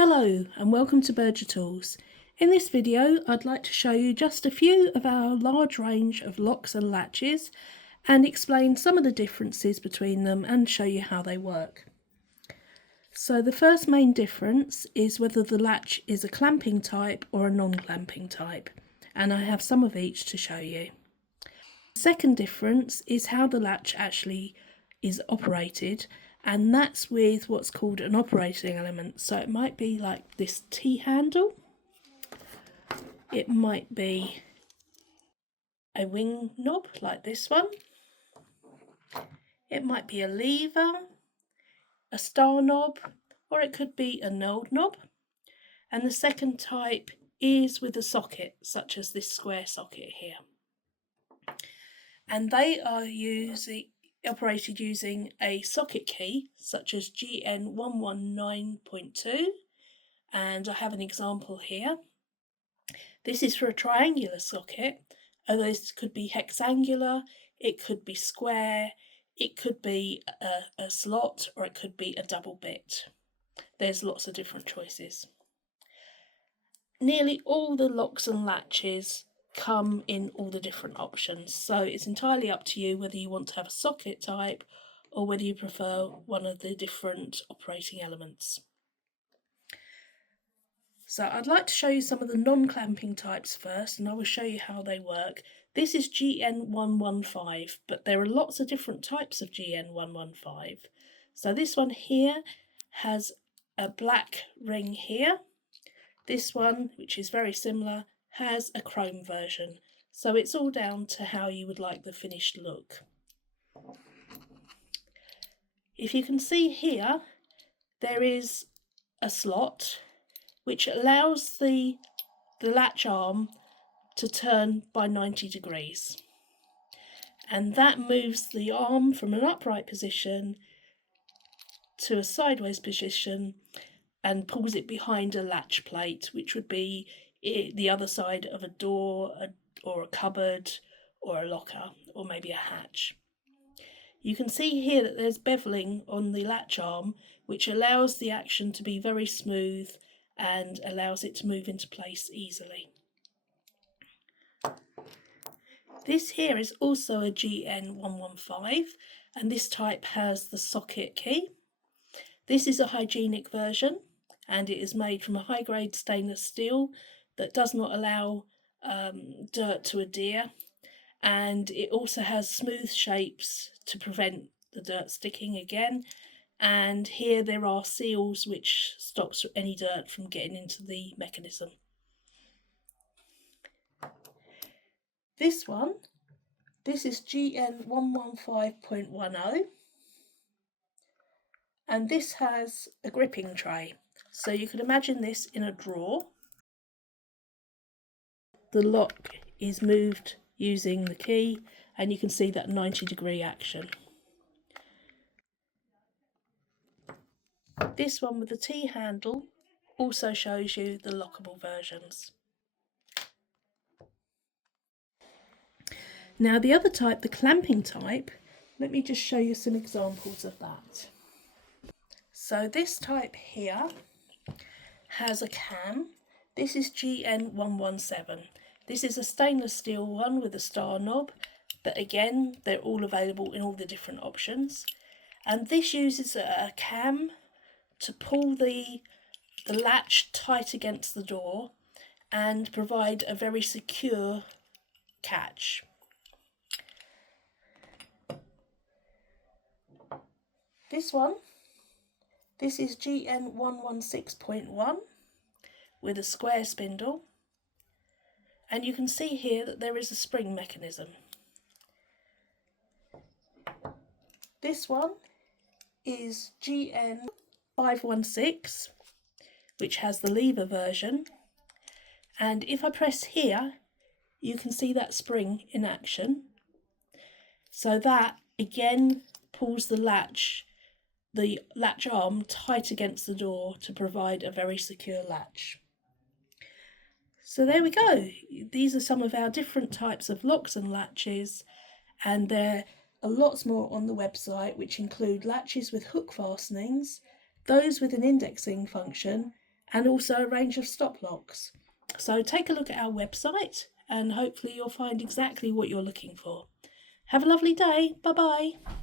Hello and welcome to Berger Tools. In this video I'd like to show you just a few of our large range of locks and latches and explain some of the differences between them and show you how they work. So the first main difference is whether the latch is a clamping type or a non-clamping type, and I have some of each to show you. The second difference is how the latch actually is operated, and that's with what's called an operating element. So it might be like this T-handle, it might be a wing knob like this one, it might be a lever, a star knob, or it could be a knurled knob. And the second type is with a socket, such as this square socket here. And they are operated using a socket key such as GN119.2, and I have an example here. This is for a triangular socket, although this could be hexangular, it could be square, it could be a slot, or it could be a double bit. There's lots of different choices. Nearly all the locks and latches come in all the different options, so it's entirely up to you whether you want to have a socket type or whether you prefer one of the different operating elements. So I'd like to show you some of the non-clamping types first, and I will show you how they work. This is GN115, but there are lots of different types of GN115. So this one here has a black ring here. This one, which is very similar, has a chrome version. So it's all down to how you would like the finished look. If you can see here, there is a slot which allows the latch arm to turn by 90 degrees. And that moves the arm from an upright position to a sideways position and pulls it behind a latch plate, which would be the other side of a door or a cupboard or a locker or maybe a hatch. You can see here that there's beveling on the latch arm, which allows the action to be very smooth and allows it to move into place easily. This here is also a GN115, and this type has the socket key. This is a hygienic version, and it is made from a high-grade stainless steel that does not allow dirt to adhere, and it also has smooth shapes to prevent the dirt sticking again. And here there are seals which stops any dirt from getting into the mechanism. This is GN115.10, and this has a gripping tray. So you can imagine this in a drawer. The lock is moved using the key, and you can see that 90-degree action. This one with the T-handle also shows you the lockable versions. Now the other type, the clamping type, let me just show you some examples of that. So this type here has a cam. This is GN117. This is a stainless steel one with a star knob, but again they're all available in all the different options. And this uses a cam to pull the latch tight against the door and provide a very secure catch. This is GN116.1 with a square spindle, and you can see here that there is a spring mechanism. This one is GN516, which has the lever version, and if I press here you can see that spring in action. So that again pulls the latch arm tight against the door to provide a very secure latch. So there we go. These are some of our different types of locks and latches, and there are lots more on the website, which include latches with hook fastenings, those with an indexing function, and also a range of stop locks. So take a look at our website and hopefully you'll find exactly what you're looking for. Have a lovely day. Bye bye.